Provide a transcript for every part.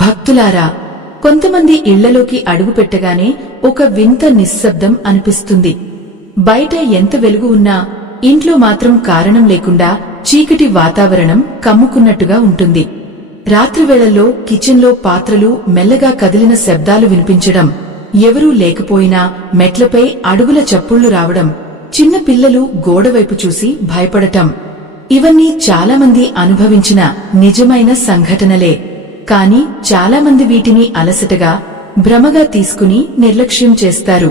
భక్తులారా, కొంతమంది ఇళ్లలోకి అడుగుపెట్టగానే ఒక వింత నిశ్శబ్దం అనిపిస్తుంది. బయట ఎంత వెలుగు ఉన్నా ఇంట్లో మాత్రం కారణం లేకుండా చీకటి వాతావరణం కమ్ముకున్నట్టుగా ఉంటుంది. రాత్రివేళల్లో కిచెన్లో పాత్రలు మెల్లగా కదిలిన శబ్దాలు వినిపించడం, ఎవరూ లేకపోయినా మెట్లపై అడుగుల చప్పుళ్లు రావడం, చిన్న పిల్లలు గోడవైపు చూసి భయపడటం, ఇవన్నీ చాలామంది అనుభవించిన నిజమైన సంఘటనలే. కాని చాలామంది వీటిని అలసటగా, భ్రమగా తీసుకుని నిర్లక్ష్యం చేస్తారు.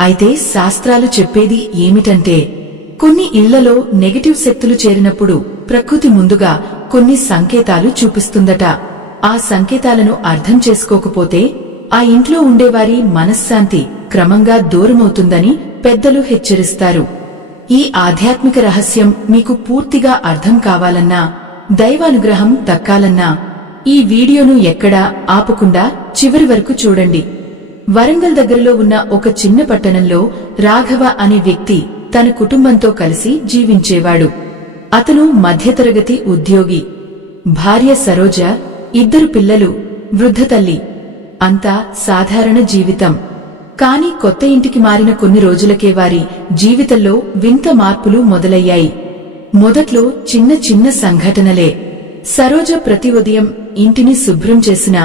అయితే శాస్త్రాలు చెప్పేది ఏమిటంటే, కొన్ని ఇళ్లలో నెగటివ్ శక్తులు చేరినప్పుడు ప్రకృతి ముందుగా కొన్ని సంకేతాలు చూపిస్తుందట. ఆ సంకేతాలను అర్థం చేసుకోకపోతే ఆ ఇంట్లో ఉండేవారి మనశ్శాంతి క్రమంగా దూరమవుతుందని పెద్దలు హెచ్చరిస్తారు. ఈ ఆధ్యాత్మిక రహస్యం మీకు పూర్తిగా అర్థం కావాలన్నా, దైవానుగ్రహం దక్కాలన్నా ఈ వీడియోను ఎక్కడా ఆపకుండా చివరి వరకు చూడండి. వరంగల్ దగ్గరలో ఉన్న ఒక చిన్న పట్టణంలో రాఘవ అనే వ్యక్తి తన కుటుంబంతో కలిసి జీవించేవాడు. అతను మధ్యతరగతి ఉద్యోగి, భార్య సరోజ, 2 పిల్లలు, వృద్ధ తల్లి. అంతా సాధారణ జీవితం. కాని కొత్త ఇంటికి మారిన కొన్ని రోజులకే వారి జీవితంలో వింత మార్పులు మొదలయ్యాయి. మొదట్లో చిన్న చిన్న సంఘటనలే. సరోజ ప్రతి ఉదయం ఇంటిని శుభ్రం చేసినా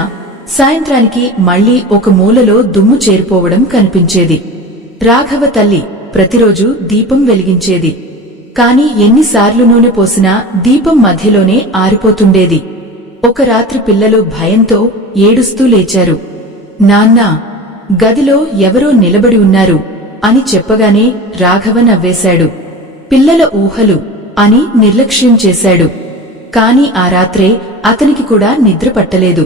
సాయంత్రానికి మళ్లీ ఒక మూలలో దుమ్ము చేరిపోవడం కనిపించేది. రాఘవ తల్లి ప్రతిరోజు దీపం వెలిగించేది. కాని ఎన్నిసార్లు నూనె పోసినా దీపం మధ్యలోనే ఆరిపోతుండేది. ఒక రాత్రి పిల్లలు భయంతో ఏడుస్తూ లేచారు. నాన్నా, గదిలో ఎవరో నిలబడి ఉన్నారు అని చెప్పగానే రాఘవ నవ్వేశాడు. పిల్లల ఊహలు అని నిర్లక్ష్యం చేశాడు. కాని ఆ రాత్రే అతనికి కూడా నిద్ర పట్టలేదు.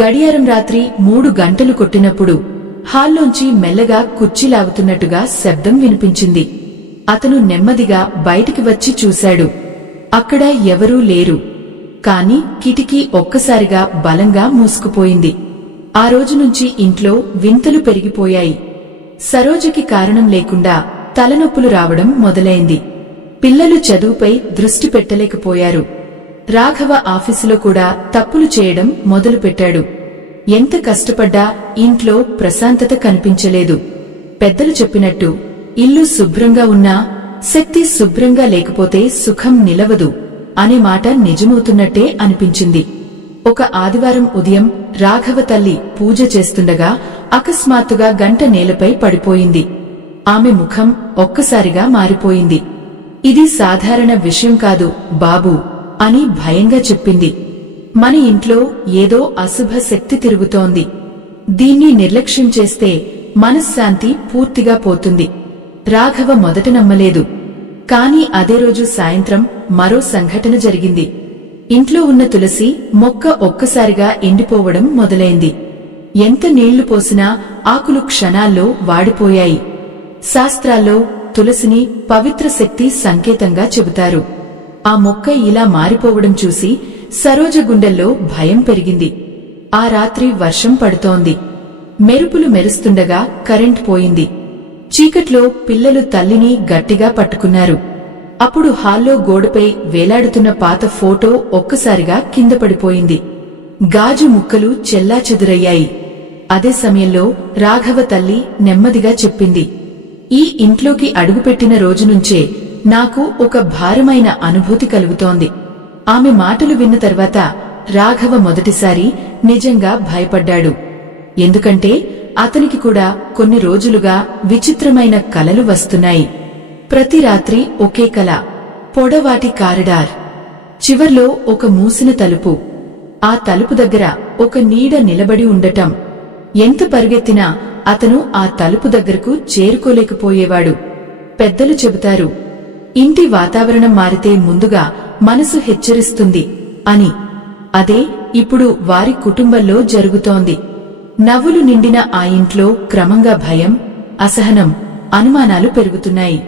గడియారం రాత్రి 3 గంటలు కొట్టినప్పుడు హాల్లోంచి మెల్లగా కుర్చీలాగుతున్నట్టుగా శబ్దం వినిపించింది. అతను నెమ్మదిగా బయటికి వచ్చి చూశాడు. అక్కడ ఎవరూ లేరు. కాని కిటికీ ఒక్కసారిగా బలంగా మూసుకుపోయింది. ఆ రోజునుంచి ఇంట్లో వింతలు పెరిగిపోయాయి. సరోజకి కారణం లేకుండా తలనొప్పులు రావడం మొదలైంది. పిల్లలు చదువుపై దృష్టి పెట్టలేకపోయారు. రాఘవ ఆఫీసులో కూడా తప్పులు చేయడం మొదలుపెట్టాడు. ఎంత కష్టపడ్డా ఇంట్లో ప్రశాంతత కనిపించలేదు. పెద్దలు చెప్పినట్టు ఇల్లు శుభ్రంగా ఉన్నా శక్తి శుభ్రంగా లేకపోతే సుఖం నిలవదు అనే మాట నిజమవుతున్నట్టే అనిపించింది. ఒక ఆదివారం ఉదయం రాఘవ తల్లి పూజ చేస్తుండగా అకస్మాత్తుగా గంట నేలపై పడిపోయింది. ఆమె ముఖం ఒక్కసారిగా మారిపోయింది. ఇది సాధారణ విషయం కాదు బాబూ అని భయంగా చెప్పింది. మన ఇంట్లో ఏదో అశుభ శక్తి తిరుగుతోంది. దీన్ని నిర్లక్ష్యం చేస్తే మనశ్శాంతి పూర్తిగా పోతుంది. రాఘవ మొదట నమ్మలేదు. కాని అదే రోజు సాయంత్రం మరో సంఘటన జరిగింది. ఇంట్లో ఉన్న తులసి మొక్క ఒక్కసారిగా ఎండిపోవడం మొదలైంది. ఎంత నీళ్లు పోసినా ఆకులు క్షణాల్లో వాడిపోయాయి. శాస్త్రాల్లో తులసిని పవిత్ర శక్తి సంకేతంగా చెబుతారు. ఆ మొక్క ఇలా మారిపోవడం చూసి సరోజ గుండెల్లో భయం పెరిగింది. ఆ రాత్రి వర్షం పడుతోంది. మెరుపులు మెరుస్తుండగా కరెంట్ పోయింది. చీకట్లో పిల్లలు తల్లిని గట్టిగా పట్టుకున్నారు. అప్పుడు హాల్లో గోడపై వేలాడుతున్న పాత ఫోటో ఒక్కసారిగా కింద పడిపోయింది. గాజు ముక్కలు చెల్లాచెదురయ్యాయి. అదే సమయంలో రాఘవ తల్లి నెమ్మదిగా చెప్పింది, ఈ ఇంట్లోకి అడుగుపెట్టిన రోజునుంచే నాకు ఒక భారమైన అనుభూతి కలుగుతోంది. ఆమె మాటలు విన్న తర్వాత రాఘవ మొదటిసారి నిజంగా భయపడ్డాడు. ఎందుకంటే అతనికి కూడా కొన్ని రోజులుగా విచిత్రమైన కలలు వస్తున్నాయి. ప్రతి రాత్రి ఒకే కల, పొడవాటి కారిడార్, చివర్లో ఒక మూసిన తలుపు, ఆ తలుపు దగ్గర ఒక నీడ నిలబడి ఉండటం. ఎంత పరుగెత్తినా అతను ఆ తలుపు దగ్గరకు చేరుకోలేకపోయేవాడు. పెద్దలు చెబుతారు, ఇంటి వాతావరణం మారితే ముందుగా మనసు హెచ్చరిస్తుంది అని. అదే ఇప్పుడు వారి కుటుంబంలో జరుగుతోంది. నవ్వులు నిండిన ఆ ఇంట్లో క్రమంగా భయం, అసహనం, అనుమానాలు పెరుగుతున్నాయి.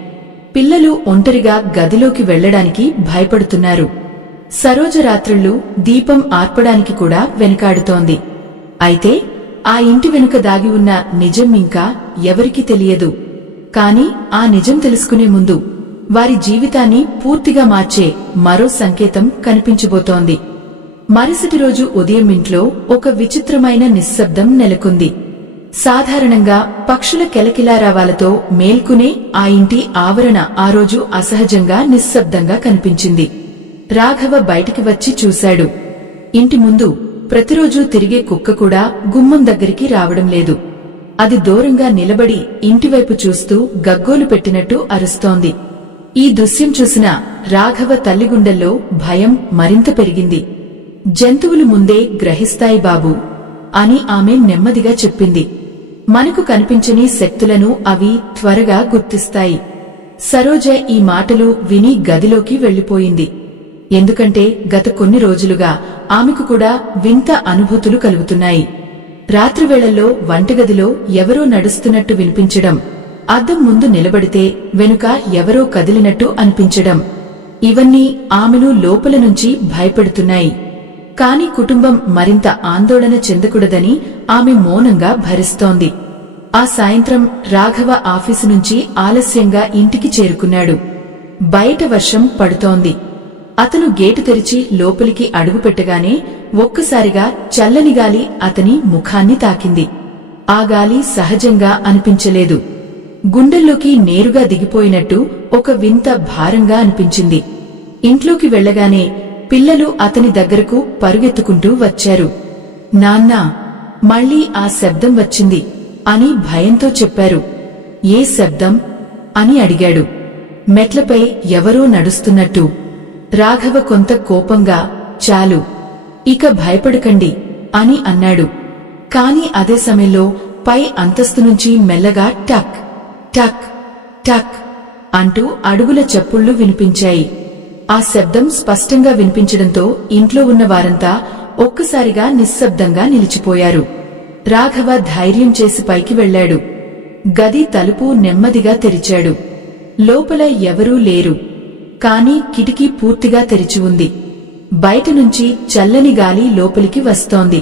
పిల్లలు ఒంటరిగా గదిలోకి వెళ్లడానికి భయపడుతున్నారు. సరోజ రాత్రుళ్ళు దీపం ఆర్పడానికి కూడా వెనుకాడుతోంది. అయితే ఆ ఇంటి వెనుక దాగి ఉన్న నిజం ఇంకా ఎవరికీ తెలియదు. కాని ఆ నిజం తెలుసుకునే ముందు వారి జీవితాన్ని పూర్తిగా మార్చే మరో సంకేతం కనిపించబోతోంది. మరుసటి రోజు ఉదయం ఇంట్లో ఒక విచిత్రమైన నిశ్శబ్దం నెలకొంది. సాధారణంగా పక్షుల కెలకిలారావాలతో మేల్కునే ఆ ఇంటి ఆవరణ ఆ రోజు అసహజంగా నిశ్శబ్దంగా కనిపించింది. రాఘవ బయటికి వచ్చి చూశాడు. ఇంటి ముందు ప్రతిరోజూ తిరిగే కుక్క కూడా గుమ్మం దగ్గరికి రావడం లేదు. అది దూరంగా నిలబడి ఇంటివైపు చూస్తూ గగ్గోలు పెట్టినట్టు అరుస్తోంది. ఈ దృశ్యం చూసిన రాఘవ తల్లిగుండెల్లో భయం మరింత పెరిగింది. జంతువులు ముందే గ్రహిస్తాయి బాబూ అని ఆమె నెమ్మదిగా చెప్పింది. మనకు కనిపించని శక్తులను అవి త్వరగా గుర్తిస్తాయి. సరోజ ఈ మాటలు విని గదిలోకి వెళ్లిపోయింది. ఎందుకంటే గత కొన్ని రోజులుగా ఆమెకు కూడా వింత అనుభూతులు కలుగుతున్నాయి. రాత్రివేళల్లో వంటగదిలో ఎవరో నడుస్తున్నట్టు వినిపించడం, అద్దం ముందు నిలబడితే వెనుక ఎవరో కదిలినట్టు అనిపించడం, ఇవన్నీ ఆమెను లోపల నుంచి భయపెడుతున్నాయి. కాని కుటుంబం మరింత ఆందోళన చెందకూడదని ఆమె మౌనంగా భరిస్తోంది. ఆ సాయంత్రం రాఘవ ఆఫీసు నుంచి ఆలస్యంగా ఇంటికి చేరుకున్నాడు. బయట వర్షం పడుతోంది. అతను గేటు తెరిచి లోపలికి అడుగుపెట్టగానే ఒక్కసారిగా చల్లని గాలి అతని ముఖాన్ని తాకింది. ఆ గాలి సహజంగా అనిపించలేదు. గుండెల్లోకి నేరుగా దిగిపోయినట్టు ఒక వింత భారంగా అనిపించింది. ఇంట్లోకి వెళ్లగానే పిల్లలు అతని దగ్గరకు పరుగెత్తుకుంటూ వచ్చారు. నాన్నా, మళ్లీ ఆ శబ్దం వచ్చింది అని భయంతో చెప్పారు. ఏ శబ్దం అని అడిగాడు. మెట్లపై ఎవరో నడుస్తున్నట్టు. రాఘవ కొంత కోపంగా, చాలు, ఇక భయపడకండి అని అన్నాడు. కాని అదే సమయంలో పై అంతస్తు నుంచి మెల్లగా టక్ టక్ టక్ అంటూ అడుగుల చప్పుళ్లు వినిపించాయి. ఆ శబ్దం స్పష్టంగా వినిపించడంతో ఇంట్లో ఉన్న వారంతా ఒక్కసారిగా నిశ్శబ్దంగా నిలిచిపోయారు. రాఘవ ధైర్యం చేసి పైకి వెళ్లాడు. గది తలుపు నెమ్మదిగా తెరిచాడు. లోపల ఎవరూ లేరు. కాని కిటికీ పూర్తిగా తెరిచి ఉంది. బయట నుంచి చల్లని గాలి లోపలికి వస్తోంది.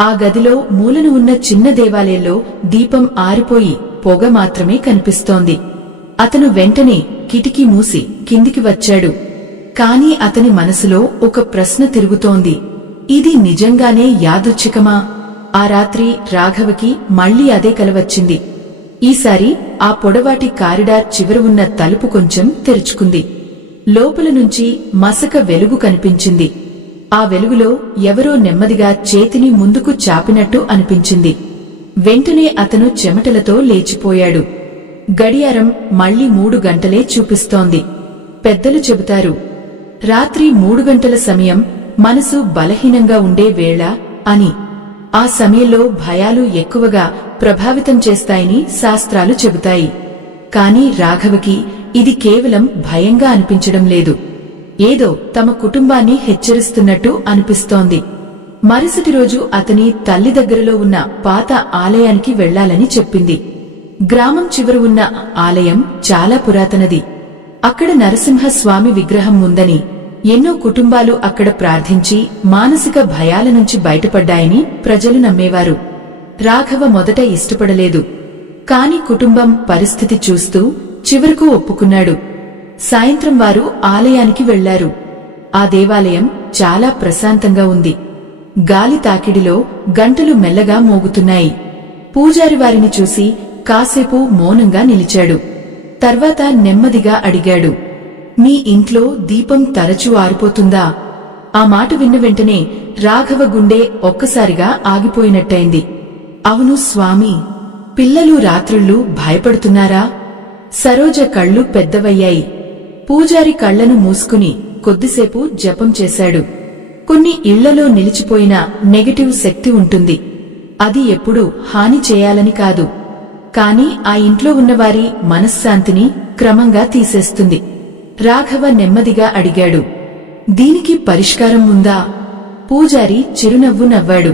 ఆ గదిలో మూలన ఉన్న చిన్న దేవాలయంలో దీపం ఆరిపోయి పొగ మాత్రమే కనిపిస్తోంది. అతను వెంటనే కిటికీ మూసి కిందికి వచ్చాడు. కాని అతని మనసులో ఒక ప్రశ్న తిరుగుతోంది. ఇది నిజంగానే యాదృచ్ఛికమా? ఆ రాత్రి రాఘవకి మళ్లీ అదే కల వచ్చింది. ఈసారి ఆ పొడవాటి కారిడార్ చివర ఉన్న తలుపు కొంచెం తెరుచుకుంది. లోపల నుంచి మసక వెలుగు కనిపించింది. ఆ వెలుగులో ఎవరో నెమ్మదిగా చేతిని ముందుకు చాపినట్టు అనిపించింది. వెంటనే అతను చెమటలతో లేచిపోయాడు. గడియారం మళ్లీ 3 గంటలే చూపిస్తోంది. పెద్దలు చెబుతారు, రాత్రి 3 గంటల సమయం మనసు బలహీనంగా ఉండే వేళ అని. ఆ సమయంలో భయాలు ఎక్కువగా ప్రభావితం చేస్తాయని శాస్త్రాలు చెబుతాయి. కాని రాఘవకి ఇది కేవలం భయంగా అనిపించడం లేదు. ఏదో తమ కుటుంబాన్ని హెచ్చరిస్తున్నట్టు అనిపిస్తోంది. మరుసటి రోజు అతని తల్లి దగ్గరలో ఉన్న పాత ఆలయానికి వెళ్లాలని చెప్పింది. గ్రామం చివర ఉన్న ఆలయం చాలా పురాతనది. అక్కడ నరసింహస్వామి విగ్రహం ఉందని, ఎన్నో కుటుంబాలు అక్కడ ప్రార్థించి మానసిక భయాల నుంచి బయటపడ్డాయని ప్రజలు నమ్మేవారు. రాఘవ మొదట ఇష్టపడలేదు. కాని కుటుంబం పరిస్థితి చూస్తూ చివరకు ఒప్పుకున్నాడు. సాయంత్రం వారు ఆలయానికి వెళ్లారు. ఆ దేవాలయం చాలా ప్రశాంతంగా ఉంది. గాలి తాకిడిలో గంటలు మెల్లగా మోగుతున్నాయి. పూజారి వారిని చూసి కాసేపు మౌనంగా నిలిచాడు. తర్వాత నెమ్మదిగా అడిగాడు, మీ ఇంట్లో దీపం తరచూ ఆరిపోతుందా? ఆ మాట విన్న వెంటనే రాఘవ గుండె ఒక్కసారిగా ఆగిపోయినట్టయింది. అవును స్వామీ. పిల్లలు రాత్రుళ్ళు భయపడుతున్నారా? సరోజ కళ్ళు పెద్దవయ్యాయి. పూజారి కళ్లను మూసుకుని కొద్దిసేపు జపం చేశాడు. కొన్ని ఇళ్లలో నిలిచిపోయిన నెగటివ్ శక్తి ఉంటుంది. అది ఎప్పుడూ హాని చేయాలని కాదు, కాని ఆ ఇంట్లో ఉన్నవారి మనశ్శాంతిని క్రమంగా తీసేస్తుంది. రాఘవ నెమ్మదిగా అడిగాడు, దీనికి పరిష్కారం ఉందా? పూజారి చిరునవ్వు నవ్వాడు.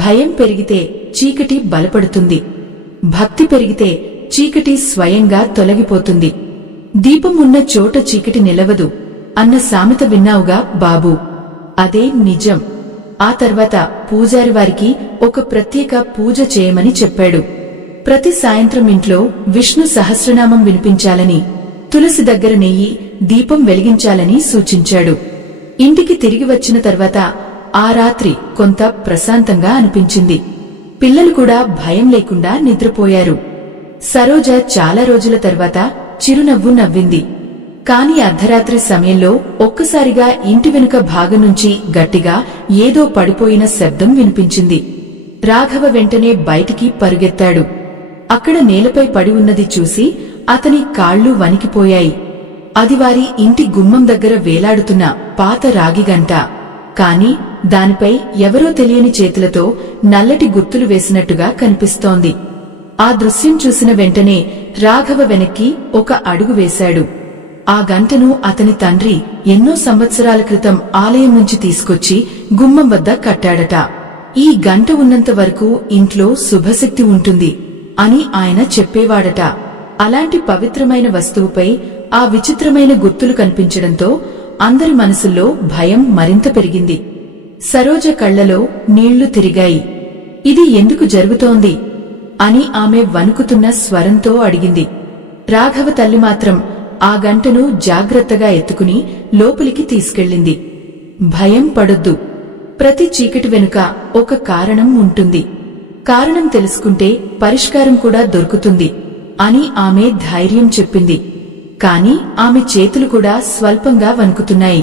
భయం పెరిగితే చీకటి బలపడుతుంది. భక్తి పెరిగితే చీకటి స్వయంగా తొలగిపోతుంది. దీపం ఉన్న చోట చీకటి నిలవదు అన్న సామెత విన్నావుగా బాబూ? అదే నిజం. ఆ తర్వాత పూజారి వారికి ఒక ప్రత్యేక పూజ చేయమని చెప్పాడు. ప్రతి సాయంత్రం ఇంట్లో విష్ణు సహస్రనామం వినిపించాలని, తులసి దగ్గర నెయ్యి దీపం వెలిగించాలని సూచించాడు. ఇంటికి తిరిగి వచ్చిన తర్వాత ఆ రాత్రి కొంత ప్రశాంతంగా అనిపించింది. పిల్లలు కూడా భయం లేకుండా నిద్రపోయారు. సరోజ చాలా రోజుల తర్వాత చిరునవ్వు నవ్వింది. కాని అర్ధరాత్రి సమయంలో ఒక్కసారిగా ఇంటి వెనుక భాగం నుంచి గట్టిగా ఏదో పడిపోయిన శబ్దం వినిపించింది. రాఘవ వెంటనే బయటికి పరుగెత్తాడు. అక్కడ నేలపై పడి ఉన్నది చూసి అతని కాళ్లు వణికిపోయాయి. అది వారి ఇంటి గుమ్మం దగ్గర వేలాడుతున్న పాత రాగిగంట. కాని దానిపై ఎవరో తెలియని చేతులతో నల్లటి గుర్తులు వేసినట్టుగా కనిపిస్తోంది. ఆ దృశ్యం చూసిన వెంటనే రాఘవ వెనక్కి ఒక అడుగు వేశాడు. ఆ గంటను అతని తండ్రి ఎన్నో సంవత్సరాల క్రితం ఆలయం నుంచి తీసుకొచ్చి గుమ్మం వద్ద కట్టాడట. ఈ గంట ఉన్నంత వరకు ఇంట్లో శుభశక్తి ఉంటుంది అని ఆయన చెప్పేవాడట. అలాంటి పవిత్రమైన వస్తువుపై ఆ విచిత్రమైన గుర్తులు కనిపించడంతో అందరి మనసుల్లో భయం మరింత పెరిగింది. సరోజ కళ్లలో నీళ్లు తిరిగాయి. ఇది ఎందుకు జరుగుతోంది అని ఆమె వణుకుతున్న స్వరంతో అడిగింది. రాఘవ తల్లి మాత్రం ఆ గంటను జాగ్రత్తగా ఎత్తుకుని లోపలికి తీసుకెళ్ళింది. భయం పడొద్దు. ప్రతి చీకటి వెనుక ఒక కారణం ఉంటుంది. కారణం తెలుసుకుంటే పరిష్కారం కూడా దొరుకుతుంది అని ఆమె ధైర్యం చెప్పింది. కాని ఆమె చేతులు కూడా స్వల్పంగా వణుకుతున్నాయి.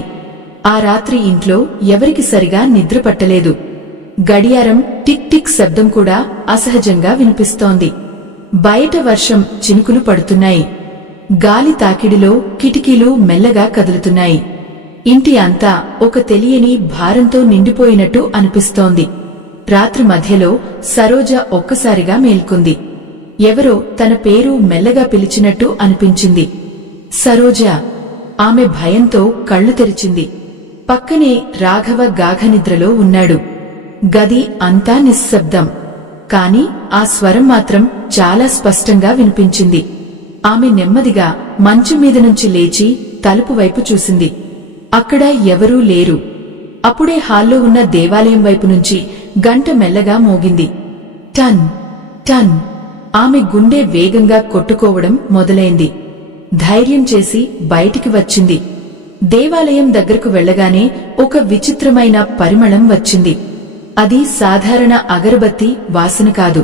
ఆ రాత్రి ఇంట్లో ఎవరికి సరిగా నిద్ర పట్టలేదు. గడియారం టిక్ టిక్ శబ్దం కూడా అసహజంగా వినిపిస్తోంది. బయట వర్షం చినుకులు పడుతున్నాయి. గాలి తాకిడిలో కిటికీలు మెల్లగా కదులుతున్నాయి. ఇంటి అంతా ఒక తెలియని భారంతో నిండిపోయినట్టు అనిపిస్తోంది. రాత్రి మధ్యలో సరోజ ఒక్కసారిగా మేల్కొంది. ఎవరో తన పేరు మెల్లగా పిలిచినట్టు అనిపించింది. సరోజ. ఆమె భయంతో కళ్ళు తెరిచింది. పక్కనే రాఘవ గాఢనిద్రలో ఉన్నాడు. గది అంతా నిశ్శబ్దం. కాని ఆ స్వరం మాత్రం చాలా స్పష్టంగా వినిపించింది. ఆమె నెమ్మదిగా మంచం మీద నుంచి లేచి తలుపు వైపు చూసింది. అక్కడ ఎవరూ లేరు. అప్పుడే హాల్లో ఉన్న దేవాలయం వైపు నుంచి గంట మెల్లగా మోగింది. టన్ టన్. ఆమె గుండె వేగంగా కొట్టుకోవడం మొదలైంది. ధైర్యం చేసి బయటికి వచ్చింది. దేవాలయం దగ్గరకు వెళ్లగానే ఒక విచిత్రమైన పరిమళం వచ్చింది. అది సాధారణ అగరబత్తి వాసన కాదు.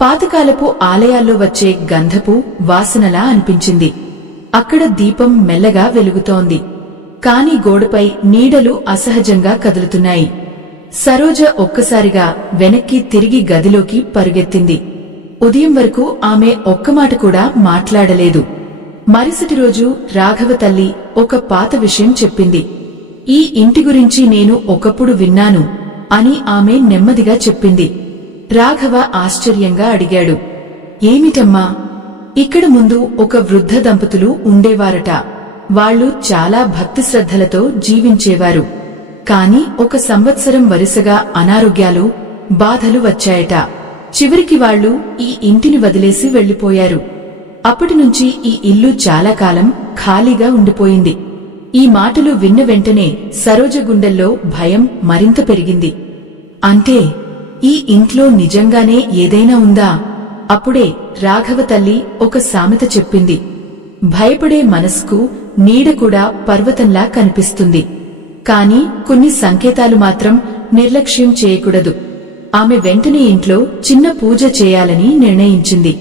పాతకాలపు ఆలయాల్లో వచ్చే గంధపు వాసనలా అనిపించింది. అక్కడ దీపం మెల్లగా వెలుగుతోంది. కాని గోడపై నీడలు అసహజంగా కదులుతున్నాయి. సరోజ ఒక్కసారిగా వెనక్కి తిరిగి గదిలోకి పరుగెత్తింది. ఉదయం వరకు ఆమె ఒక్కమాట కూడా మాట్లాడలేదు. మరుసటి రోజు రాఘవ తల్లి ఒక పాత విషయం చెప్పింది. ఈ ఇంటి గురించి నేను ఒకప్పుడు విన్నాను అని ఆమె నెమ్మదిగా చెప్పింది. రాఘవ ఆశ్చర్యంగా అడిగాడు. ఏమిటమ్మా? ఇక్కడ ముందు ఒక వృద్ధ దంపతులు ఉండేవారట. వాళ్లు చాలా భక్తి శ్రద్ధలతో జీవించేవారు. కాని ఒక సంవత్సరం వరుసగా అనారోగ్యాలు, బాధలు వచ్చాయట. చివరికి వాళ్లు ఈ ఇంటిని వదిలేసి వెళ్లిపోయారు. అప్పటినుంచి ఈ ఇల్లు చాలా కాలం ఖాళీగా ఉండిపోయింది. ఈ మాటలు విన్న వెంటనే సరోజ గుండెల్లో భయం మరింత పెరిగింది. అంటే ఈ ఇంట్లో నిజంగానే ఏదైనా ఉందా? అప్పుడే రాఘవ తల్లి ఒక సామెత చెప్పింది. భయపడే మనసుకు నీడ కూడా పర్వతంలా కనిపిస్తుంది. కాని కొన్ని సంకేతాలు మాత్రం నిర్లక్ష్యం చేయకూడదు. ఆమె వెంటనే ఇంట్లో చిన్న పూజ చేయాలని నిర్ణయించింది.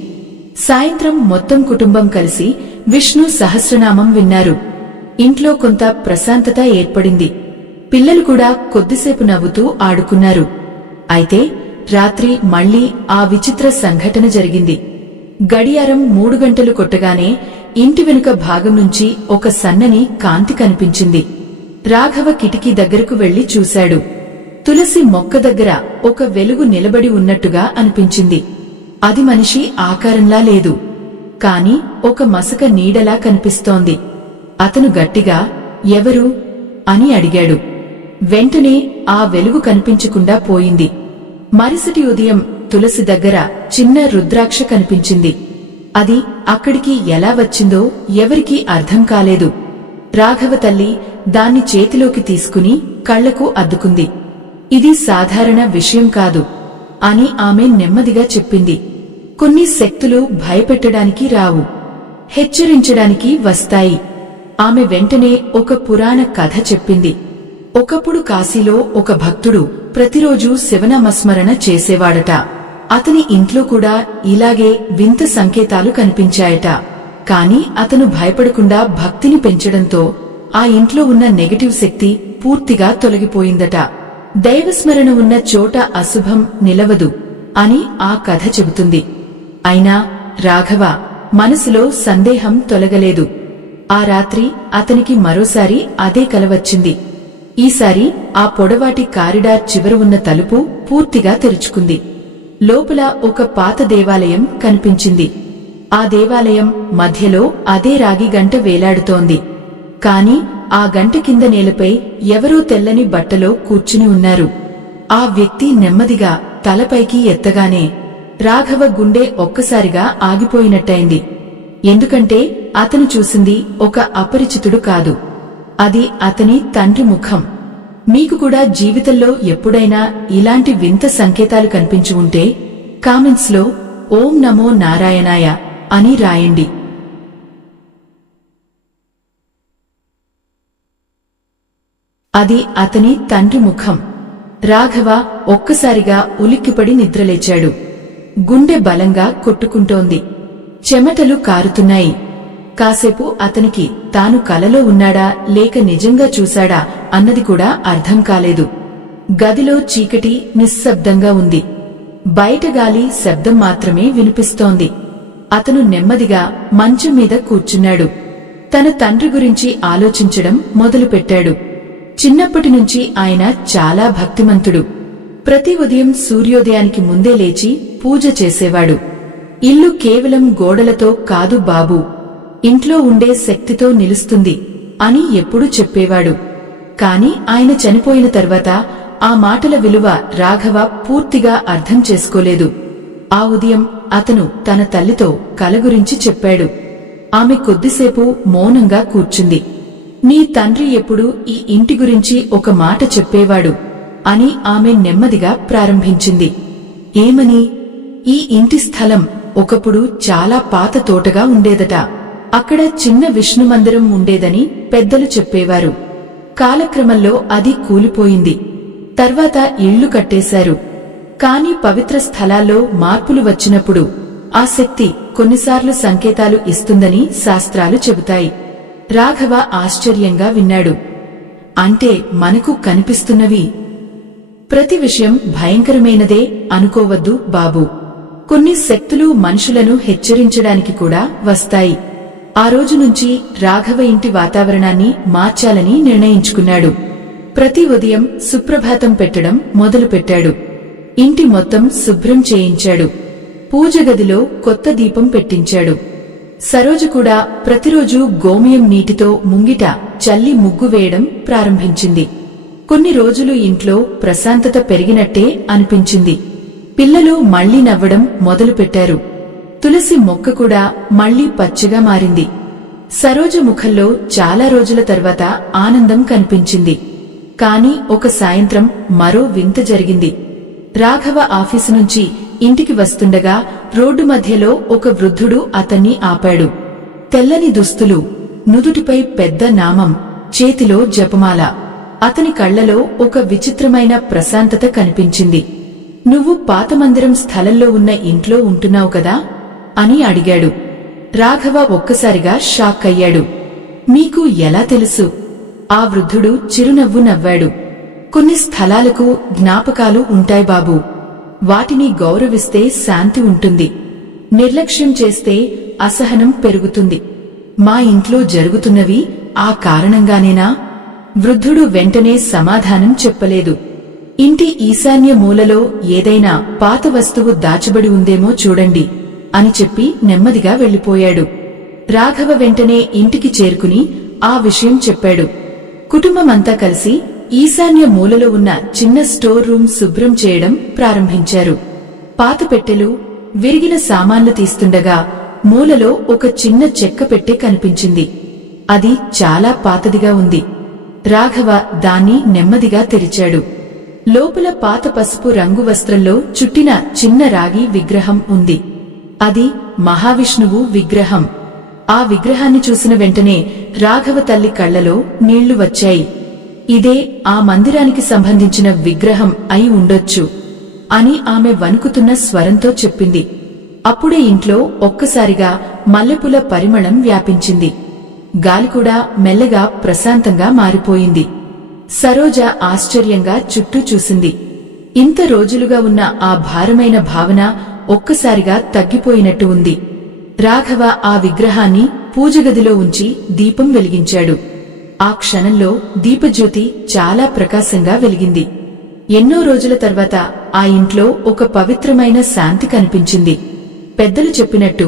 సాయంత్రం మొత్తం కుటుంబం కలిసి విష్ణు సహస్రనామం విన్నారు. ఇంట్లో కొంత ప్రశాంతత ఏర్పడింది. పిల్లలు కూడా కొద్దిసేపు నవ్వుతూ ఆడుకున్నారు. అయితే రాత్రి మళ్లీ ఆ విచిత్ర సంఘటన జరిగింది. గడియారం 3 గంటలు కొట్టగానే ఇంటి వెనుక భాగం నుంచి ఒక సన్నని కాంతి కనిపించింది. రాఘవ కిటికీ దగ్గరకు వెళ్లి చూశాడు. తులసి మొక్క దగ్గర ఒక వెలుగు నిలబడి ఉన్నట్టుగా అనిపించింది. అది మనిషి ఆకారంలా లేదు. కాని ఒక మసక నీడలా కనిపిస్తోంది. అతను గట్టిగా ఎవరు అని అడిగాడు. వెంటనే ఆ వెలుగు కనిపించకుండా పోయింది. మరుసటి ఉదయం తులసి దగ్గర చిన్న రుద్రాక్ష కనిపించింది. అది అక్కడికి ఎలా వచ్చిందో ఎవరికీ అర్థం కాలేదు. రాఘవ తల్లి దాన్ని చేతిలోకి తీసుకుని కళ్లకు అద్దుకుంది. ఇది సాధారణ విషయం కాదు అని ఆమె నెమ్మదిగా చెప్పింది. కొన్ని శక్తులు భయపెట్టడానికి రావు, హెచ్చరించడానికి వస్తాయి. ఆమె వెంటనే ఒక పురాణ కథ చెప్పింది. ఒకప్పుడు కాశీలో ఒక భక్తుడు ప్రతిరోజూ శివనామస్మరణ చేసేవాడట. అతని ఇంట్లో కూడా ఇలాగే వింత సంకేతాలు కనిపించాయట. కాని అతను భయపడకుండా భక్తిని పెంచడంతో ఆ ఇంట్లో ఉన్న నెగటివ్ శక్తి పూర్తిగా తొలగిపోయిందట. దైవస్మరణ ఉన్న చోట అశుభం నిలవదు అని ఆ కథ చెబుతుంది. అయినా రాఘవ మనసులో సందేహం తొలగలేదు. ఆ రాత్రి అతనికి మరోసారి అదే కల వచ్చింది. ఈసారి ఆ పొడవాటి కారిడార్ చివర ఉన్న తలుపు పూర్తిగా తెరుచుకుంది. లోపల ఒక పాత దేవాలయం కనిపించింది. ఆ దేవాలయం మధ్యలో అదే రాగి గంట వేలాడుతోంది. కాని ఆ గంట కింద నేలపై ఎవరో తెల్లని బట్టలో కూర్చుని ఉన్నారు. ఆ వ్యక్తి నెమ్మదిగా తలపైకి ఎత్తగానే రాఘవ గుండె ఒక్కసారిగా ఆగిపోయినట్టయింది. ఎందుకంటే అతను చూసింది ఒక అపరిచితుడు కాదు, అది అతని తండ్రి ముఖం. మీకు కూడా జీవితంలో ఎప్పుడైనా ఇలాంటి వింత సంకేతాలు కనిపించి ఉంటే కామెంట్స్ లో ఓం నమో నారాయణాయ అని రాయండి. అది అతని తండ్రి ముఖం. రాఘవ ఒక్కసారిగా ఉలిక్కిపడి నిద్రలేచాడు. గుండె బలంగా కొట్టుకుంటోంది. చెమటలు కారుతున్నాయి. కాసేపు అతనికి తాను కలలో ఉన్నాడా లేక నిజంగా చూశాడా అన్నది కూడా అర్థం కాలేదు. గదిలో చీకటి నిశ్శబ్దంగా ఉంది. బయట గాలి శబ్దం మాత్రమే వినిపిస్తోంది. అతను నెమ్మదిగా మంచం మీద కూర్చున్నాడు. తన తండ్రి గురించి ఆలోచించడం మొదలుపెట్టాడు. చిన్నప్పటినుంచి ఆయన చాలా భక్తిమంతుడు. ప్రతి ఉదయం సూర్యోదయానికి ముందే లేచి పూజ చేసేవాడు. ఇల్లు కేవలం గోడలతో కాదు బాబూ, ఇంట్లో ఉండే శక్తితో నిలుస్తుంది అని ఎప్పుడూ చెప్పేవాడు. కాని ఆయన చనిపోయిన తర్వాత ఆ మాటల విలువ రాఘవ పూర్తిగా అర్థం చేసుకోలేదు. ఆ ఉదయం అతను తన తల్లితో కల గురించి చెప్పాడు. ఆమె కొద్దిసేపు మౌనంగా కూర్చుంది. నీ తండ్రి ఎప్పుడూ ఈ ఇంటి గురించి ఒక మాట చెప్పేవాడు అని ఆమె నెమ్మదిగా ప్రారంభించింది. ఏమని? ఈ ఇంటి స్థలం ఒకప్పుడు చాలా పాత తోటగా ఉండేదట. అక్కడ చిన్న విష్ణు మందిరం ఉండేదని పెద్దలు చెప్పేవారు. కాలక్రమంలో అది కూలిపోయింది. తర్వాత ఇళ్లు కట్టేశారు. కాని పవిత్ర స్థలాల్లో మార్పులు వచ్చినప్పుడు ఆ శక్తి కొన్నిసార్లు సంకేతాలు ఇస్తుందని శాస్త్రాలు చెబుతాయి. రాఘవ ఆశ్చర్యంగా విన్నాడు. అంటే మనకు కనిపిస్తున్నవి ప్రతి విషయం భయంకరమైనదే అనుకోవద్దు బాబూ. కొన్ని శక్తులు మనుషులను హెచ్చరించడానికి కూడా వస్తాయి. ఆ రోజు నుంచి రాఘవ ఇంటి వాతావరణాన్ని మార్చాలని నిర్ణయించుకున్నాడు. ప్రతి ఉదయం సుప్రభాతం పెట్టడం మొదలుపెట్టాడు. ఇంటి మొత్తం శుభ్రం చేయించాడు. పూజగదిలో కొత్త దీపం పెట్టించాడు. సరోజ కూడా ప్రతిరోజు గోమయం నీటితో ముంగిట చల్లి ముగ్గు వేయడం ప్రారంభించింది. కొన్ని రోజులు ఇంట్లో ప్రశాంతత పెరిగినట్టే అనిపించింది. పిల్లలు మళ్లీ నవ్వడం మొదలుపెట్టారు. తులసి మొక్క కూడా మళ్లీ పచ్చగా మారింది. సరోజ ముఖంలో చాలా రోజుల తర్వాత ఆనందం కనిపించింది. కాని ఒక సాయంత్రం మరో వింత జరిగింది. రాఘవ ఆఫీసు నుంచి ఇంటికి వస్తుండగా రోడ్డు మధ్యలో ఒక వృద్ధుడు అతన్ని ఆపాడు. తెల్లని దుస్తులు, నుదుటిపై పెద్ద నామం, చేతిలో జపమాల. అతని కళ్లలో ఒక విచిత్రమైన ప్రశాంతత కనిపించింది. నువ్వు పాత మందిరం స్థలంలో ఉన్న ఇంట్లో ఉంటున్నావు కదా అని అడిగాడు. రాఘవ ఒక్కసారిగా షాక్ అయ్యాడు. మీకు ఎలా తెలుసు? ఆ వృద్ధుడు చిరునవ్వు నవ్వాడు. కొన్ని స్థలాలకు జ్ఞాపకాలు ఉంటాయి బాబూ. వాటిని గౌరవిస్తే శాంతి ఉంటుంది. నిర్లక్ష్యం చేస్తే అసహనం పెరుగుతుంది. మా ఇంట్లో జరుగుతున్నవి ఆ కారణంగానేనా? వృద్ధుడు వెంటనే సమాధానం చెప్పలేదు. ఇంటి ఈశాన్య మూలలో ఏదైనా పాత వస్తువు దాచబడి ఉందేమో చూడండి అని చెప్పి నెమ్మదిగా వెళ్లిపోయాడు. రాఘవ వెంటనే ఇంటికి చేరుకుని ఆ విషయం చెప్పాడు. కుటుంబమంతా కలిసి ఈశాన్య మూలలో ఉన్న చిన్న స్టోర్ రూమ్ శుభ్రం చేయడం ప్రారంభించారు. పాత పెట్టెలు, విరిగిన సామాన్లు తీస్తుండగా మూలలో ఒక చిన్న చెక్క పెట్టె కనిపించింది. అది చాలా పాతదిగా ఉంది. రాఘవ దాన్ని నెమ్మదిగా తెరిచాడు. లోపల పాత పసుపు రంగు వస్త్రంలో చుట్టిన చిన్న రాగి విగ్రహం ఉంది. అది మహావిష్ణువు విగ్రహం. ఆ విగ్రహాన్ని చూసిన వెంటనే రాఘవ తల్లి కళ్లలో నీళ్లు వచ్చాయి. ఇదే ఆ మందిరానికి సంబంధించిన విగ్రహం అయి ఉండొచ్చు అని ఆమె వణుకుతున్న స్వరంతో చెప్పింది. అప్పుడే ఇంట్లో ఒక్కసారిగా మల్లెపూల పరిమళం వ్యాపించింది. గాలి కూడా మెల్లగా ప్రశాంతంగా మారిపోయింది. సరోజ ఆశ్చర్యంగా చుట్టూ చూసింది. ఇంత రోజులుగా ఉన్న ఆ భారమైన భావన ఒక్కసారిగా తగ్గిపోయినట్టు ఉంది. రాఘవ ఆ విగ్రహాన్ని పూజగదిలో ఉంచి దీపం వెలిగించాడు. ఆ క్షణంలో దీపజ్యోతి చాలా ప్రకాశంగా వెలిగింది. ఎన్నో రోజుల తర్వాత ఆ ఇంట్లో ఒక పవిత్రమైన శాంతి కనిపించింది. పెద్దలు చెప్పినట్టు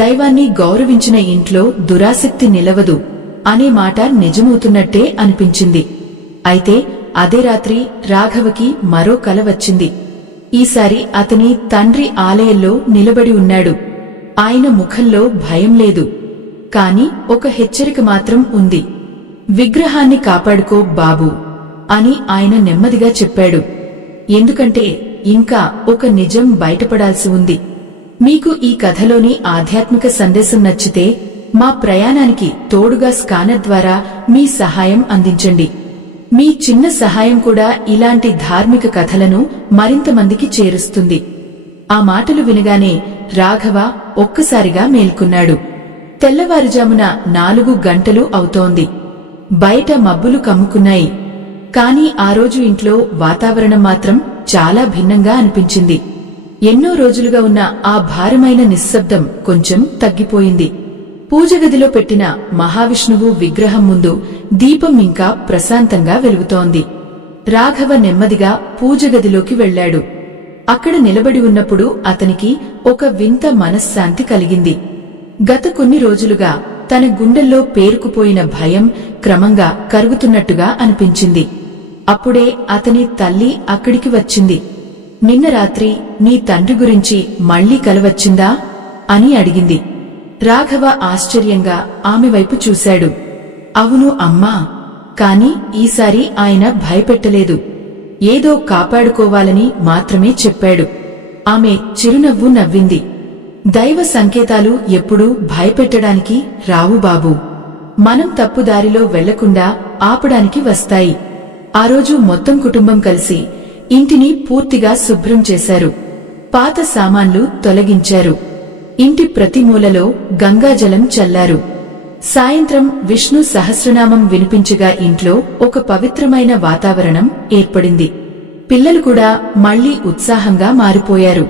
దైవాన్ని గౌరవించిన ఇంట్లో దురాసక్తి నిలవదు అనే మాట నిజమవుతున్నట్టే అనిపించింది. అయితే అదే రాత్రి రాఘవకి మరో కల వచ్చింది. ఈసారి అతని తండ్రి ఆలయంలో నిలబడి ఉన్నాడు. ఆయన ముఖంలో భయం లేదు, కాని ఒక హెచ్చరిక మాత్రం ఉంది. విగ్రహాన్ని కాపాడుకో బాబూ అని ఆయన నెమ్మదిగా చెప్పాడు. ఎందుకంటే ఇంకా ఒక నిజం బయటపడాల్సి ఉంది. మీకు ఈ కథలోని ఆధ్యాత్మిక సందేశం నచ్చితే మా ప్రయాణానికి తోడుగా స్కానర్ ద్వారా మీ సహాయం అందించండి. మీ చిన్న సహాయం కూడా ఇలాంటి ధార్మిక కథలను మరింత మందికి చేరుస్తుంది. ఆ మాటలు వినగానే రాఘవ ఒక్కసారిగా మేల్కొన్నాడు. తెల్లవారుజామున 4 గంటలు అవుతోంది. బయట మబ్బులు కమ్ముకున్నాయి. కాని ఆ రోజు ఇంట్లో వాతావరణం మాత్రం చాలా భిన్నంగా అనిపించింది. ఎన్నో రోజులుగా ఉన్న ఆ భారమైన నిశ్శబ్దం కొంచెం తగ్గిపోయింది. పూజగదిలో పెట్టిన మహావిష్ణువు విగ్రహం ముందు దీపం ఇంకా ప్రశాంతంగా వెలుగుతోంది. రాఘవ నెమ్మదిగా పూజగదిలోకి వెళ్లాడు. అక్కడ నిలబడి ఉన్నప్పుడు అతనికి ఒక వింత మనశ్శాంతి కలిగింది. గత కొన్ని రోజులుగా తన గుండెల్లో పేరుకుపోయిన భయం క్రమంగా కరుగుతున్నట్టుగా అనిపించింది. అప్పుడే అతని తల్లి అక్కడికి వచ్చింది. నిన్న రాత్రి నీ తండ్రి గురించి మళ్లీ కలవచ్చిందా అని అడిగింది. రాఘవ ఆశ్చర్యంగా ఆమె వైపు చూశాడు. అవును అమ్మా, కాని ఈసారి ఆయన భయపెట్టలేదు. ఏదో కాపాడుకోవాలని మాత్రమే చెప్పాడు. ఆమె చిరునవ్వు నవ్వింది. దైవ సంకేతాలు ఎప్పుడూ భయపెట్టడానికి రావు బాబూ. మనం తప్పుదారిలో వెళ్లకుండా ఆపడానికి వస్తాయి. ఆ రోజు మొత్తం కుటుంబం కలిసి ఇంటిని పూర్తిగా శుభ్రం చేశారు. పాత సామాన్లు తొలగించారు. ఇంటి ప్రతి మూలలో గంగాజలం చల్లారు. సాయంత్రం విష్ణు సహస్రనామం వినిపించగా ఇంట్లో ఒక పవిత్రమైన వాతావరణం ఏర్పడింది. పిల్లలు కూడా మళ్లీ ఉత్సాహంగా మారిపోయారు.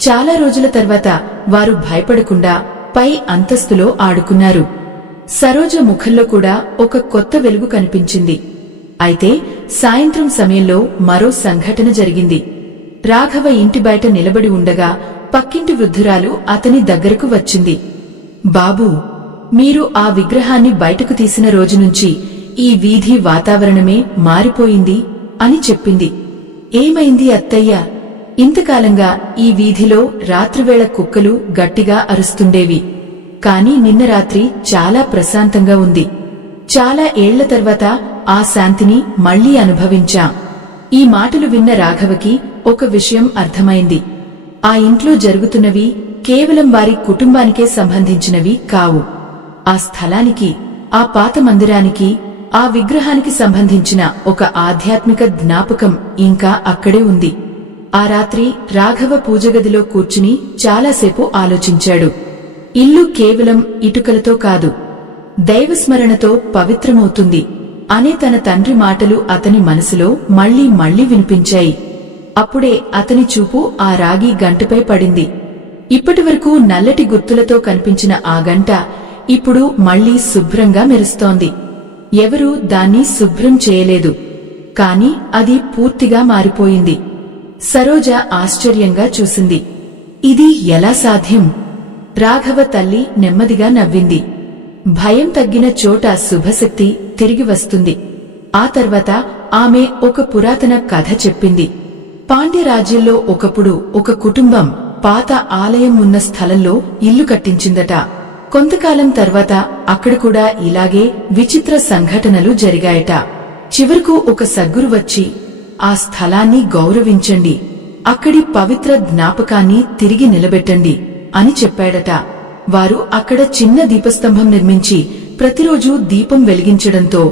చాలా రోజుల తర్వాత వారు భయపడకుండా పై అంతస్తులో ఆడుకున్నారు. సరోజ ముఖంలో కూడా ఒక కొత్త వెలుగు కనిపించింది. అయితే సాయంత్రం సమయంలో మరో సంఘటన జరిగింది. రాఘవ ఇంటి బయట నిలబడి ఉండగా పక్కింటి వృద్ధురాలు అతని దగ్గరకు వచ్చింది. బాబూ, మీరు ఆ విగ్రహాన్ని బయటకు తీసిన రోజునుంచి ఈ వీధి వాతావరణమే మారిపోయింది అని చెప్పింది. ఏమైంది అత్తయ్య? ఇంతకాలంగా ఈ వీధిలో రాత్రివేళ కుక్కలు గట్టిగా అరుస్తుండేవి. కాని నిన్న రాత్రి చాలా ప్రశాంతంగా ఉంది. చాలా ఏళ్ల తర్వాత ఆ శాంతిని మళ్లీ అనుభవించా. ఈ మాటలు విన్న రాఘవకి ఒక విషయం అర్థమైంది. ఆ ఇంట్లో జరుగుతున్నవి కేవలం వారి కుటుంబానికే సంబంధించినవి కావు. ఆ స్థలానికి, ఆ పాత మందిరానికి, ఆ విగ్రహానికి సంబంధించిన ఒక ఆధ్యాత్మిక జ్ఞాపకం ఇంకా అక్కడే ఉంది. ఆ రాత్రి రాఘవ పూజగదిలో కూర్చుని చాలాసేపు ఆలోచించాడు. ఇల్లు కేవలం ఇటుకలతో కాదు, దైవస్మరణతో పవిత్రమవుతుంది అనే తన తండ్రి మాటలు అతని మనసులో మళ్లీ మళ్లీ వినిపించాయి. అప్పుడే అతని చూపు ఆ రాగి గంటపై పడింది. ఇప్పటివరకు నల్లటి గుర్తులతో కనిపించిన ఆ గంట ఇప్పుడు మళ్లీ శుభ్రంగా మెరుస్తోంది. ఎవరూ దాన్ని శుభ్రం చేయలేదు, కాని అది పూర్తిగా మారిపోయింది. సరోజ ఆశ్చర్యంగా చూసింది. ఇది ఎలా సాధ్యం? రాఘవ తల్లి నెమ్మదిగా నవ్వింది. భయం తగ్గిన చోట శుభశక్తి తిరిగి వస్తుంది. ఆ తర్వాత ఆమె ఒక పురాతన కథ చెప్పింది. పాండ్యరాజ్యంలో ఒకప్పుడు ఒక కుటుంబం పాత ఆలయం ఉన్న స్థలంలో ఇల్లు కట్టించిందట. కొంతకాలం తర్వాత అక్కడ కూడా ఇలాగే విచిత్ర సంఘటనలు జరిగాయట. చివరకు ఒక సద్గురు వచ్చి, ఆ స్థలాన్ని గౌరవించండి, అక్కడి పవిత్ర జ్ఞాపకాన్ని తిరిగి నిలబెట్టండి అని చెప్పాడట. వారు అక్కడ చిన్న దీపస్తంభం నిర్మించి ప్రతిరోజూ దీపం వెలిగించడంతో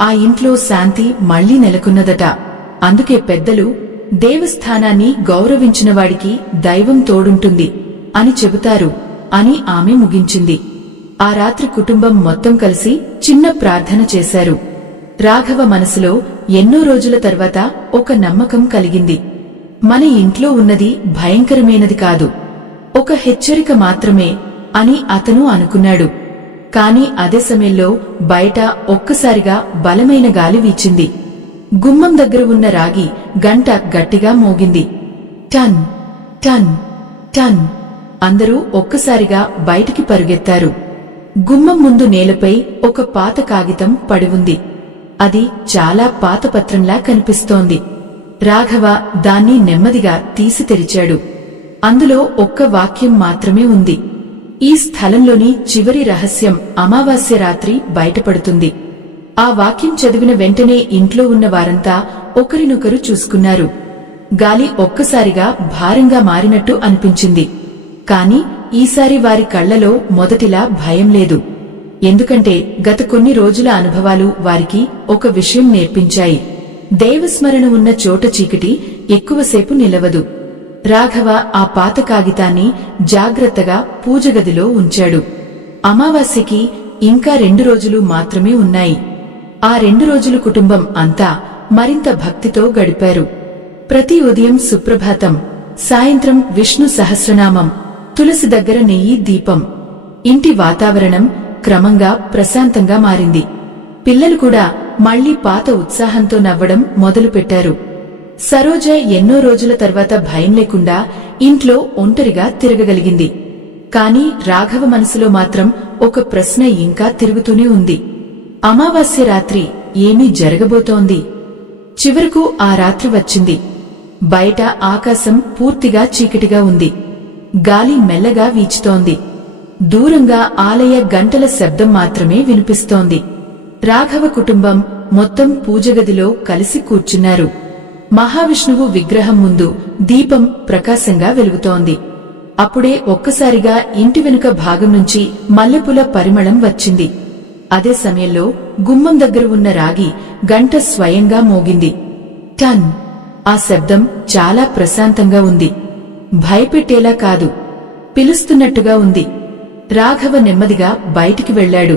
ఆ ఇంట్లో శాంతి మళ్లీ నెలకొన్నదట. అందుకే పెద్దలు దేవస్థానాన్ని గౌరవించినవాడికి దైవం తోడుంటుంది అని చెబుతారు అని ఆమె ముగించింది. ఆ రాత్రి కుటుంబం మొత్తం కలిసి చిన్న ప్రార్థన చేశారు. రాఘవ మనసులో ఎన్నో రోజుల తర్వాత ఒక నమ్మకం కలిగింది. మన ఇంట్లో ఉన్నది భయంకరమైనది కాదు, ఒక హెచ్చరిక మాత్రమే అని అతను అనుకున్నాడు. కాని అదే సమయంలో బయట ఒక్కసారిగా బలమైన గాలి వీచింది. గుమ్మం దగ్గర ఉన్న రాగి గంట గట్టిగా మోగింది. టన్ టన్ టన్. అందరూ ఒక్కసారిగా బయటికి పరుగెత్తారు. గుమ్మం ముందు నేలపై ఒక పాత కాగితం పడి ఉంది. అది చాలా పాత పత్రంలా కనిపిస్తోంది. రాఘవ దాన్ని నెమ్మదిగా తీసి తెరిచాడు. అందులో ఒక్క వాక్యం మాత్రమే ఉంది. ఈ స్థలంలోని చివరి రహస్యం అమావాస్య రాత్రి బయటపడుతుంది. ఆ వాక్యం చదివిన వెంటనే ఇంట్లో ఉన్న వారంతా ఒకరినొకరు చూసుకున్నారు. గాలి ఒక్కసారిగా భారంగా మారినట్టు అనిపించింది. కాని ఈసారి వారి కళ్లలో మొదటిలా భయం లేదు. ఎందుకంటే గత కొన్ని రోజుల అనుభవాలు వారికి ఒక విషయం నేర్పించాయి. దైవస్మరణ ఉన్న చోట చీకటి ఎక్కువసేపు నిలవదు. రాఘవ ఆ పాత కాగితాన్ని జాగ్రత్తగా పూజగదిలో ఉంచాడు. అమావాస్యకి ఇంకా 2 రోజులు మాత్రమే ఉన్నాయి. ఆ 2 రోజులు కుటుంబం అంతా మరింత భక్తితో గడిపారు. ప్రతి ఉదయం సుప్రభాతం, సాయంత్రం విష్ణు సహస్రనామం, తులసి దగ్గర నెయ్యి దీపం. ఇంటి వాతావరణం క్రమంగా ప్రశాంతంగా మారింది. పిల్లలు కూడా మళ్లీ పాత ఉత్సాహంతో నవ్వడం మొదలుపెట్టారు. సరోజ ఎన్నో రోజుల తర్వాత భయం లేకుండా ఇంట్లో ఒంటరిగా తిరగగలిగింది. కాని రాఘవ మనసులో మాత్రం ఒక ప్రశ్న ఇంకా తిరుగుతూనే ఉంది. అమావాస్య రాత్రి ఏమీ జరగబోతోంది? చివరకు ఆ రాత్రి వచ్చింది. బయట ఆకాశం పూర్తిగా చీకటిగా ఉంది. గాలి మెల్లగా వీచుతోంది. దూరంగా ఆలయ గంటల శబ్దం మాత్రమే వినిపిస్తోంది. రాఘవ కుటుంబం మొత్తం పూజగదిలో కలిసి కూర్చున్నారు. మహావిష్ణువు విగ్రహం ముందు దీపం ప్రకాశంగా వెలుగుతోంది. అప్పుడే ఒక్కసారిగా ఇంటి వెనుక భాగం నుంచి మల్లెపూల పరిమళం వచ్చింది. అదే సమయంలో గుమ్మం దగ్గర ఉన్న రాగి గంట స్వయంగా మోగింది. టన్. ఆ శబ్దం చాలా ప్రశాంతంగా ఉంది. భయపెట్టేలా కాదు, పిలుస్తున్నట్టుగా ఉంది. రాఘవ నెమ్మదిగా బయటికి వెళ్లాడు.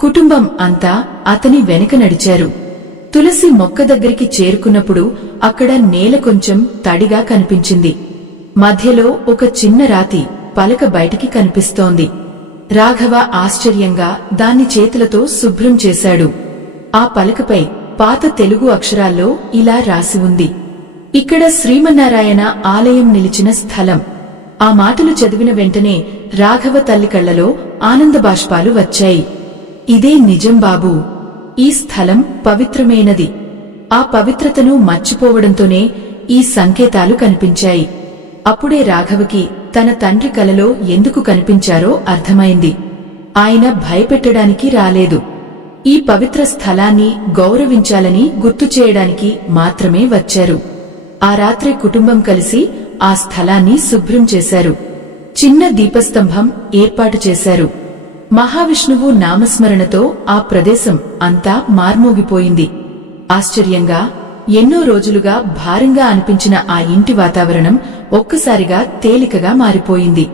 కుటుంబం అంతా అతని వెనక నడిచారు. తులసి మొక్క దగ్గరికి చేరుకున్నప్పుడు అక్కడ నేల కొంచెం తడిగా కనిపించింది. మధ్యలో ఒక చిన్న రాతి పలక బయటికి కనిపిస్తోంది. రాఘవ ఆశ్చర్యంగా దాన్ని చేతులతో శుభ్రం చేశాడు. ఆ పలకపై పాత తెలుగు అక్షరాల్లో ఇలా రాసి ఉంది: ఇక్కడ శ్రీమన్నారాయణ ఆలయం నిలిచిన స్థలం. ఆ మాటలు చదివిన వెంటనే రాఘవ తల్లి కళ్లలో ఆనందబాష్పాలు వచ్చాయి. ఇదే నిజం బాబూ. ఈ స్థలం పవిత్రమైనది. ఆ పవిత్రతను మర్చిపోవడంతోనే ఈ సంకేతాలు కనిపించాయి. అప్పుడే రాఘవకి తన తండ్రి కలలో ఎందుకు కనిపించారో అర్థమైంది. ఆయన భయపెట్టడానికి రాలేదు. ఈ పవిత్ర స్థలాన్ని గౌరవించాలని గుర్తు చేయడానికి మాత్రమే వచ్చారు. ఆ రాత్రి కుటుంబం కలిసి ఆ స్థలాన్ని శుభ్రం చేశారు. చిన్న దీపస్తంభం ఏర్పాటు చేశారు. మహావిష్ణువు నామస్మరణతో ఆ ప్రదేశం అంతా మార్మోగిపోయింది. ఆశ్చర్యంగా ఎన్నో రోజులుగా భారంగా అనిపించిన ఆ ఇంటి వాతావరణం ఒక్కసారిగా తేలికగా మారిపోయింది.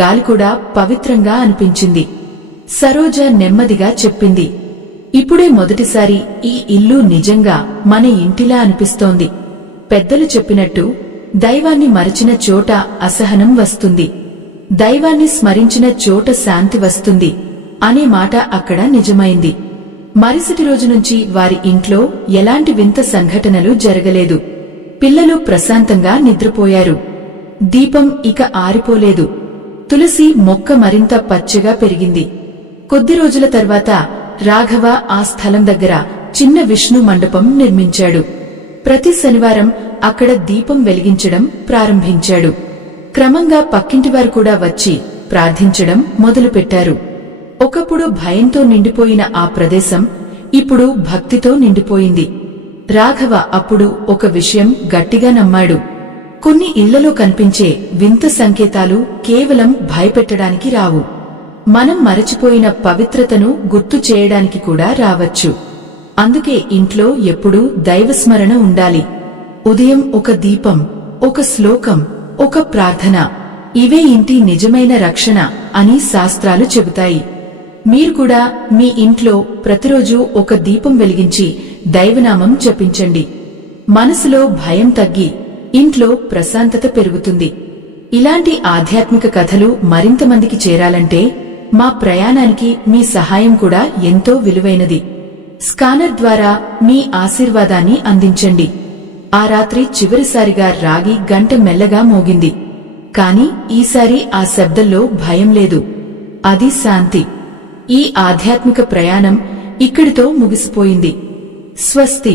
గాలి కూడా పవిత్రంగా అనిపించింది. సరోజ నెమ్మదిగా చెప్పింది, ఇప్పుడే మొదటిసారి ఈ ఇల్లు నిజంగా మన ఇంటిలా అనిపిస్తోంది. పెద్దలు చెప్పినట్టు దైవాన్ని మరచిన చోట అసహనం వస్తుంది, దైవాన్ని స్మరించిన చోట శాంతి వస్తుంది అనే మాట అక్కడ నిజమైంది. మరుసటి రోజు నుంచి వారి ఇంట్లో ఎలాంటి వింత సంఘటనలు జరగలేదు. పిల్లలు ప్రశాంతంగా నిద్రపోయారు. దీపం ఇక ఆరిపోలేదు. తులసి మొక్క మరింత పచ్చగా పెరిగింది. కొద్ది రోజుల తర్వాత రాఘవ ఆ స్థలం దగ్గర చిన్న విష్ణు మండపం నిర్మించాడు. ప్రతి శనివారం అక్కడ దీపం వెలిగించడం ప్రారంభించాడు. క్రమంగా పక్కింటివారు కూడా వచ్చి ప్రార్థించడం మొదలుపెట్టారు. ఒకప్పుడు భయంతో నిండిపోయిన ఆ ప్రదేశం ఇప్పుడు భక్తితో నిండిపోయింది. రాఘవ అప్పుడు ఒక విషయం గట్టిగా నమ్మాడు. కొన్ని ఇళ్లలో కనిపించే వింత సంకేతాలు కేవలం భయపెట్టడానికి రావు, మనం మరచిపోయిన పవిత్రతను గుర్తు చేయడానికి కూడా రావచ్చు. అందుకే ఇంట్లో ఎప్పుడూ దైవస్మరణ ఉండాలి. ఉదయం ఒక దీపం, ఒక శ్లోకం, ఒక ప్రార్థన, ఇవే ఇంటి నిజమైన రక్షణ అని శాస్త్రాలు చెబుతాయి. మీరు కూడా మీ ఇంట్లో ప్రతిరోజూ ఒక దీపం వెలిగించి దైవనామం జపించండి. మనసులో భయం తగ్గి ఇంట్లో ప్రశాంతత పెరుగుతుంది. ఇలాంటి ఆధ్యాత్మిక కథలు మరింత మందికి చేరాలంటే మా ప్రయాణానికి మీ సహాయం కూడా ఎంతో విలువైనది. స్కానర్ ద్వారా మీ ఆశీర్వాదాన్ని అందించండి. ఆ రాత్రి చివరిసారిగా రాగి గంట మెల్లగా మోగింది. కాని ఈసారి ఆ శబ్దంలో భయం లేదు, అది శాంతి. ఈ ఆధ్యాత్మిక ప్రయాణం ఇక్కడితో ముగిసిపోయింది. స్వస్తి.